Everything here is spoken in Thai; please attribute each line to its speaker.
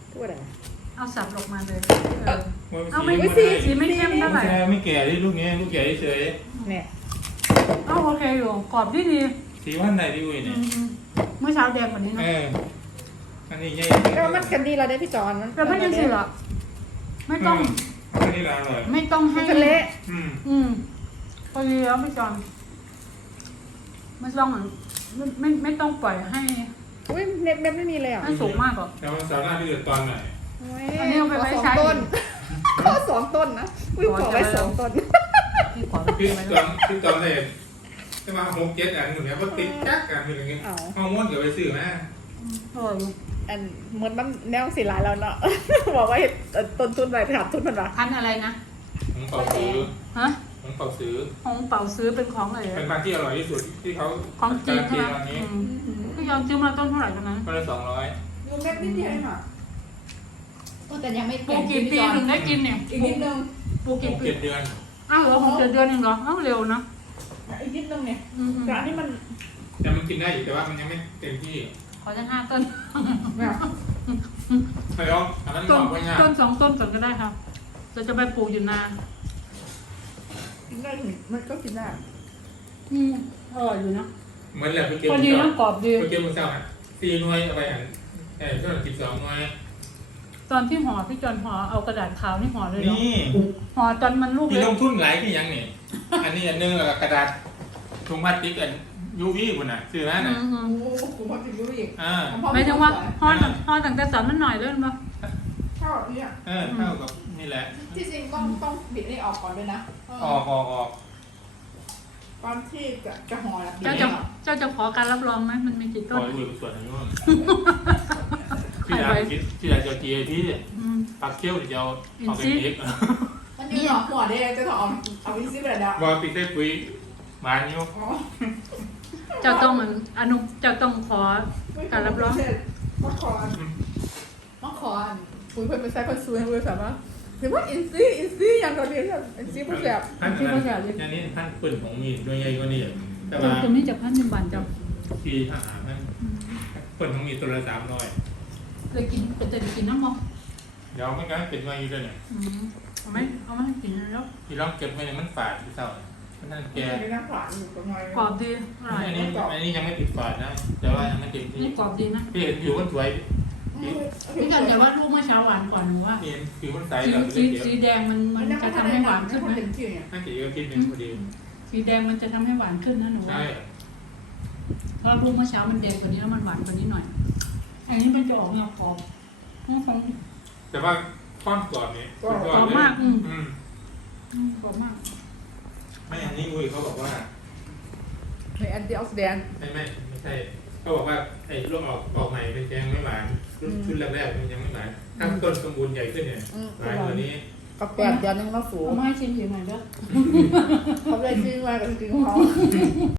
Speaker 1: ตัวไหน
Speaker 2: เอาสับออกมาเลยเอา
Speaker 3: เอา
Speaker 2: ไม่
Speaker 3: ไม่
Speaker 2: สีไม่เข้มเท่าไหร่
Speaker 3: ไม่แก่ที่ลูกนี้ลูกแก่เฉย
Speaker 1: เนี่ย
Speaker 2: เอาโอเคอยู่กรอบดีดี
Speaker 3: สีวันไหนดีอุ้ยเนี่ย
Speaker 2: เมื่อเช้าแดงกว่านี้
Speaker 3: เอ
Speaker 2: นะ
Speaker 3: ออันนี้ใหญ่
Speaker 1: ก็มันกันดีเราได้พี่จอนมัน
Speaker 2: แต่ไม่ยังสิหรอไม่ต้อง
Speaker 3: อันนี้ละอร่อย
Speaker 2: ไม่ต้องให้
Speaker 1: มันจะเละ
Speaker 2: พอดีแล้วไม่จอนไม่ต้องไม่ต้องปล่อยให้
Speaker 1: อุ้ยเม็ดไม่มีเลยอ่ะ
Speaker 2: ให้สูงมากหรอก
Speaker 3: แต่วันเสาร์หน้าที่เดือดตอนหน่อย
Speaker 2: อันนี้เอาไปไว้
Speaker 1: สอง
Speaker 2: ใช้
Speaker 1: ต้นก็2 ต้นนะอุ้ยขอไว้2 ต้น
Speaker 2: พี่ขอ
Speaker 3: พี่
Speaker 2: ไว้
Speaker 3: ตอนพี่ตอนเลยจะมา6-7อันอยู่เนี่ยว่าติดจักกันอยู่อย่างเงี้ยห้องม้วนเดี๋ยวไปซื้อมา
Speaker 2: อร่อยอยู่
Speaker 1: อันเหมือนมันแนวสีลายแล้วเนาะ บอกว่าต้นทุนไปขาดทุนมันวะ
Speaker 2: พันอะไรนะ
Speaker 3: ของเป่าซื้อ
Speaker 2: ฮะ
Speaker 3: ของเป่าซื้อ
Speaker 2: ของเป่าซื้อเป็นของอะไร
Speaker 3: เป็นพันธุ์ที่อร่อยที่สุดที่เขา
Speaker 2: ของจีนใช่ไหม
Speaker 3: ตอนนี้
Speaker 2: พี่ยอมซื้อมาต้นเท่าไหร่ตอนนั้น
Speaker 3: ก็ละ200
Speaker 1: ดูเม็ดนิดเดียวเองอ่ะแต่ยังไม่
Speaker 2: ปลูกกี่ปีถึงได้กินเนี่ย
Speaker 1: อีกนิดนึง
Speaker 2: ปลูกกี่ปี
Speaker 3: 7 เดือน
Speaker 2: อ้าวเหรอ6 เดือนเองเหรออ้าวเร็วนะ
Speaker 1: อีกนิดนึงเนี่ยแต่อันนี้มัน
Speaker 3: แต่มันกินได้อยู่แต่ว่ามันยังไม่เต็มที่
Speaker 2: ขอจะ5 ต้น
Speaker 1: แบบ
Speaker 3: ใช่หรออันนั้นบ
Speaker 2: ต้น
Speaker 3: อกว่าง่าย
Speaker 2: ต้น2 ต้นก่อนก็ได้ครับจะไปปลูกอยู่นาน
Speaker 1: กินได้ถึงมันก็กินได้
Speaker 2: อร่อยอยู่นะ
Speaker 3: เหมือนแหละไปเก็บ
Speaker 2: พอดีนะกรอบดี
Speaker 3: ไปเก็บมือเศร้าอ่ะ4 หน่วยเอาไปอ่ะช่วย12 หน่วย
Speaker 2: ตอนที่ห่อพี่จอนห่อเอากระดาษขาวนี่ห่อเลยเหรอ
Speaker 3: นี่
Speaker 2: ห่อตอนมันลูก
Speaker 3: มี
Speaker 2: เล็
Speaker 3: ล
Speaker 2: ก
Speaker 3: งทุนหลายที่ยังนี่ อันนี้อันนึงแล้วก็กระดาษถุงพลาสติกอันยูวีคุณน่ะซื้อมาน่ะ
Speaker 1: โอ้โหกูพอถึงรู้อีก
Speaker 2: หมายถึงว่าห่อตั้งแต่สอนมันหน่อยเลยมั้ย
Speaker 1: เท่านี้
Speaker 3: เท่ากับนี่แหละ
Speaker 1: ที่จริงต้องบิดนี่ออกก่อนด้วยนะ
Speaker 3: ออก
Speaker 1: ตอนที่จะห่อนะ
Speaker 2: เจ้าจะขอการรับรองไหมมันมีกี่
Speaker 3: ป
Speaker 2: ต้
Speaker 3: ล่
Speaker 2: น
Speaker 3: อยอุ้ยส่วนนี้ว่าที่ร้านคิดที่ร้านเจ้าจีพี่ปักเกี้ยวเดียวเอาไปเล็ก
Speaker 1: มันมีหลอกหัวได้จะถอดเอาวิซิเบรดอ่ะ
Speaker 3: ว่าปีเต้ปุ๋ยมานิ้ว
Speaker 2: เจ้าต้องเหมือนอนุเจ้าต้องขอการรับรอง
Speaker 1: มาขอปุ๋ยเพิ่มไปใช้คนซูนปุ๋ยสามารถเห็นว่าอินซี่อย่างเราเรียนอินซี่ผู้แสบ
Speaker 3: ท่านอันนี้ท่านปืนของมีด้วยใหญ่กว่านี้แต่
Speaker 2: ตัว
Speaker 3: ว่า
Speaker 2: ตัวนี้จะพัน1 บาทเจ้า
Speaker 3: ที่ทหารท่านปืนของมีตัวละ300
Speaker 2: เลยกินเป็นแต่กินน้ำมัน
Speaker 3: เดี๋ยวไม่งั้นเป็นมาอยู่ด้วยเนี่ย
Speaker 2: เอาไหมเอามาให้กินแล้ว
Speaker 3: ที่ลองเก็บไว้เนี่ยมันฝาดที่เศร้ามันนั่นแก
Speaker 1: มีน้ำหวานอยู่ตรงไหน
Speaker 2: กรอบดีอร่อย
Speaker 3: อันนี้ยังไม่ติดฝาดนะแต่ว่ายังไม่เต็มที่
Speaker 2: นี่กรอบดีนะ
Speaker 3: พี่เห็นผิวมันสวย
Speaker 2: พี่กันแต่ว่าลูกเมื่อเช้าหวานกว่าหนูว่า
Speaker 3: พี่เห็นผิวมันใส
Speaker 2: สี
Speaker 3: แบบ
Speaker 2: สี
Speaker 3: เขียว
Speaker 2: สีแดงมันจะทำให้หวานขึ้นไหม
Speaker 3: น่าจะก็กินเป็นพอดี
Speaker 2: สีแดงมันจะทำให้หวานขึ้นนะหนูว่า
Speaker 3: ใช่
Speaker 2: เพราะลูกเมื่อเช้ามันแดงกว่านี้แล้วมันหวานกว่านี้หน่อย อันนี้มันจะออกแนวกรอบของ
Speaker 3: แต่ว่าความกรอบเนี่ย
Speaker 2: กรอบมากกรอบมาก
Speaker 3: ไม่อันนี้อุ้ยเขาบอกว่า
Speaker 1: ในแอนตี้ออกซิแดนต์
Speaker 3: ไม่ใช่เขาบอกว่าไอ้ร่วงออกใหม่เป็นแกงไม่หวานชุดแรกๆมันยังไม่หวานถ้าต้นสมบูรณ์ใหญ่ขึ้นเนี่ยหวานกว่านี้
Speaker 1: กับแปดเดือนนึงแล้วสูง
Speaker 2: เอามาให้ชิมอีกหน่อยเด้อ
Speaker 1: เขาเลยซื้อมากับจริงเขา